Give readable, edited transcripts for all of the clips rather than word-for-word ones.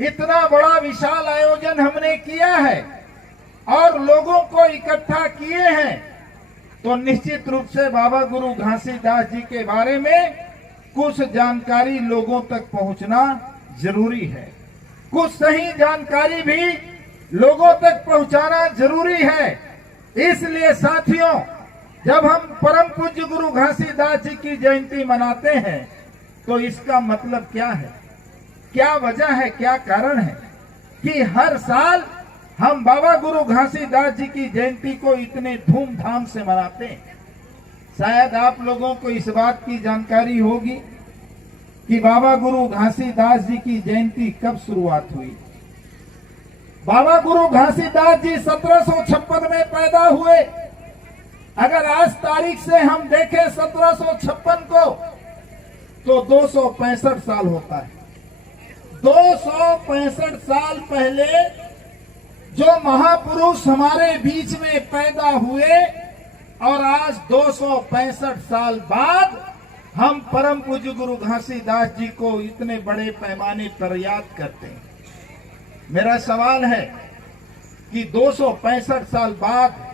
इतना बड़ा विशाल आयोजन हमने किया है और लोगों को इकट्ठा किए हैं, तो निश्चित रूप से बाबा गुरु घासीदास जी के बारे में कुछ जानकारी लोगों तक पहुंचना जरूरी है। कुछ सही जानकारी भी लोगों तक पहुंचाना जरूरी है। इसलिए साथियों, जब हम परम पूज्य गुरु घासीदास जी की जयंती मनाते हैं तो इसका मतलब क्या है, क्या वजह है, क्या कारण है कि हर साल हम बाबा गुरु घासीदास जी की जयंती को इतने धूमधाम से मनाते हैं। शायद आप लोगों को इस बात की जानकारी होगी कि बाबा गुरु घासीदास जी की जयंती कब शुरुआत हुई। बाबा गुरु घासीदास जी 1756 में पैदा हुए। अगर आज तारीख से हम देखें 1756 को तो 265 साल होता है। 265 साल पहले जो महापुरुष हमारे बीच में पैदा हुए और आज 265 साल बाद हम परम पूज्य गुरु घासीदास जी को इतने बड़े पैमाने पर याद करते हैं। मेरा सवाल है कि 265 साल बाद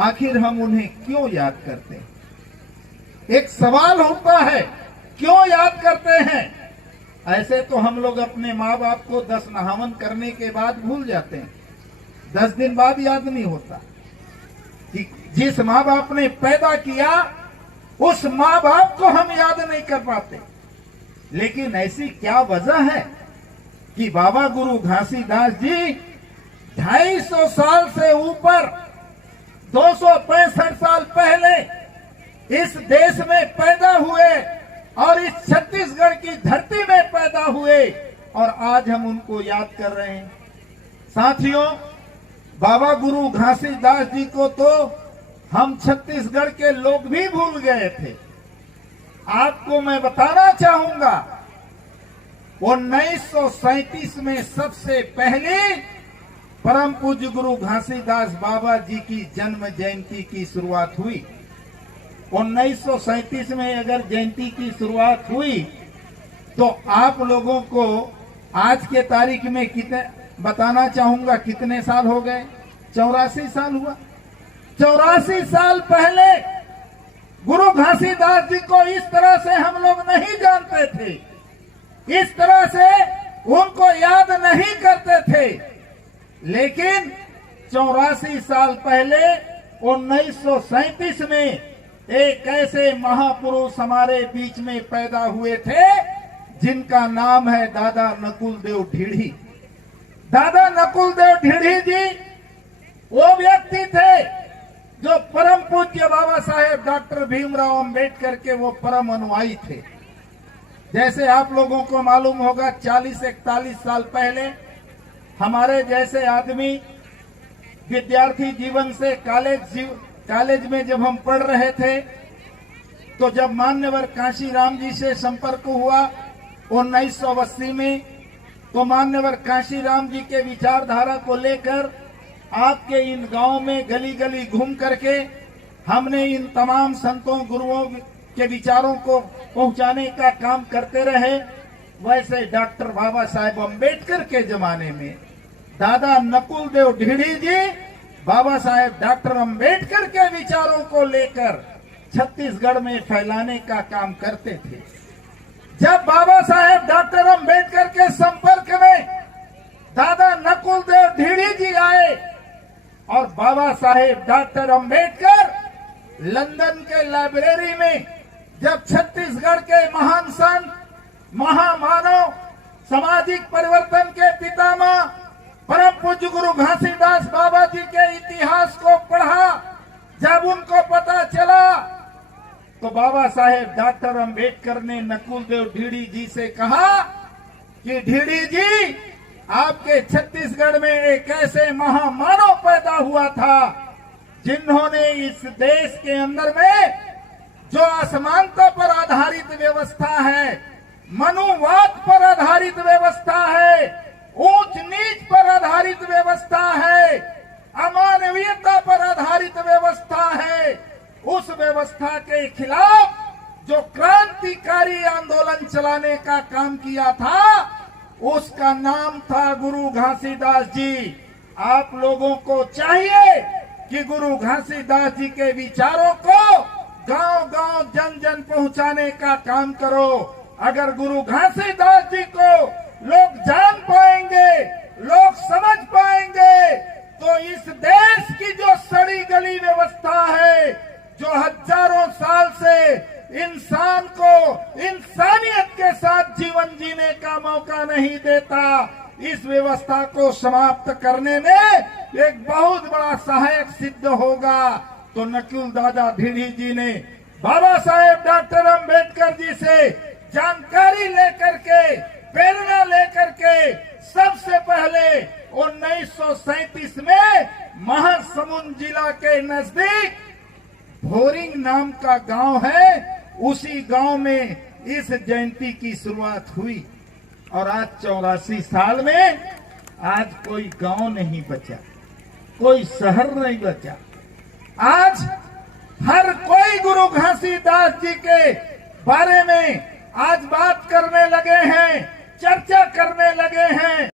आखिर हम उन्हें क्यों याद करते हैं? एक सवाल होता है, क्यों याद करते हैं? ऐसे तो हम लोग अपने माँ बाप को 10 नहावन करने के बाद भूल जाते हैं, 10 दिन बाद याद नहीं होता कि जिस माँ बाप ने पैदा किया उस माँ बाप को हम याद नहीं कर पाते। लेकिन ऐसी क्या वजह है कि बाबा गुरु घासीदास जी 250 साल से ऊपर 265 साल पहले इस देश में पैदा हुए और इस छत्तीसगढ़ की धरती में पैदा हुए और आज हम उनको याद कर रहे हैं। साथियों, बाबा गुरु घासीदास जी को तो हम छत्तीसगढ़ के लोग भी भूल गए थे। आपको मैं बताना चाहूंगा, 1937 में सबसे पहले परम पूज्य गुरु घासीदास बाबा जी की जन्म जयंती की शुरुआत हुई। 1937 में अगर जयंती की शुरुआत हुई तो आप लोगों को आज के तारीख में कितने बताना चाहूंगा, कितने साल हो गए? 84 साल हुआ। 84 साल पहले गुरु घासीदास जी को इस तरह से हम लोग नहीं जानते थे, इस तरह से उनको याद नहीं करते थे। लेकिन 84 साल पहले 1937 में एक ऐसे महापुरुष हमारे बीच में पैदा हुए थे जिनका नाम है दादा नकुल देव ढीढ़ी। दादा नकुल देव ढीढ़ी जी वो व्यक्ति थे जो परम पूज्य बाबा साहेब डॉक्टर भीमराव अंबेडकर के वो परम अनुयायी थे। जैसे आप लोगों को मालूम होगा, 40-41 साल पहले हमारे जैसे आदमी विद्यार्थी जीवन से कॉलेज में जब हम पढ़ रहे थे तो जब मान्यवर कांशीराम जी से संपर्क हुआ 1980 में, तो मान्यवर कांशीराम जी के विचारधारा को लेकर आपके इन गांव में गली गली घूम करके हमने इन तमाम संतों गुरुओं के विचारों को पहुंचाने का काम करते रहे। वैसे डॉक्टर बाबा साहेब अंबेडकर के जमाने में दादा नकुल देव ढीढ़ी जी बाबा साहेब डॉक्टर अंबेडकर के विचारों को लेकर छत्तीसगढ़ में फैलाने का काम करते थे। जब बाबा साहेब डॉक्टर अंबेडकर के संपर्क में दादा नकुल देव ढीढ़ी जी आए और बाबा साहेब डॉक्टर अंबेडकर लंदन के लाइब्रेरी में जब छत्तीसगढ़ के महान संत, महामानव, सामाजिक परिवर्तन के पितामह परम पूज्य गुरु घासीदास बाबा जी के इतिहास को पढ़ा, जब उनको पता चला तो बाबा साहेब डॉक्टर अंबेडकर ने नकुल देव ढीढ़ी जी से कहा कि ढीढ़ी जी, आपके छत्तीसगढ़ में एक ऐसे महामानव पैदा हुआ था जिन्होंने इस देश के अंदर में जो असमानता पर आधारित व्यवस्था है, मनुवाद पर आधारित व्यवस्था है, ऊंच नीच पर आधारित व्यवस्था है, अमानवीयता पर आधारित व्यवस्था है, उस व्यवस्था के खिलाफ जो क्रांतिकारी आंदोलन चलाने का काम किया था, उसका नाम था गुरु घासीदास जी। आप लोगों को चाहिए कि गुरु घासीदास जी के विचारों को गांव गांव जन जन पहुंचाने का काम करो। अगर गुरु घासीदास जी को लोग जान पाएंगे, लोग समझ पाएंगे, तो इस देश की जो सड़ी गली व्यवस्था है, जो हजारों साल से इंसान को इंसानियत के साथ जीवन जीने का मौका नहीं देता, इस व्यवस्था को समाप्त करने में एक बहुत बड़ा सहायक सिद्ध होगा। तो नकुल दादा ढीढ़ी जी ने बाबा साहेब डॉक्टर अम्बेडकर जी से जानकारी लेकर के, प्रेरणा लेकर के सबसे पहले 1937 में महासमुंद जिला के नजदीक भोरिंग नाम का गांव है, उसी गांव में इस जयंती की शुरुआत हुई। और आज 84 साल में आज कोई गांव नहीं बचा, कोई शहर नहीं बचा। आज हर कोई गुरु घासीदास जी के बारे में आज बात करने लगे हैं, चर्चा करने लगे हैं।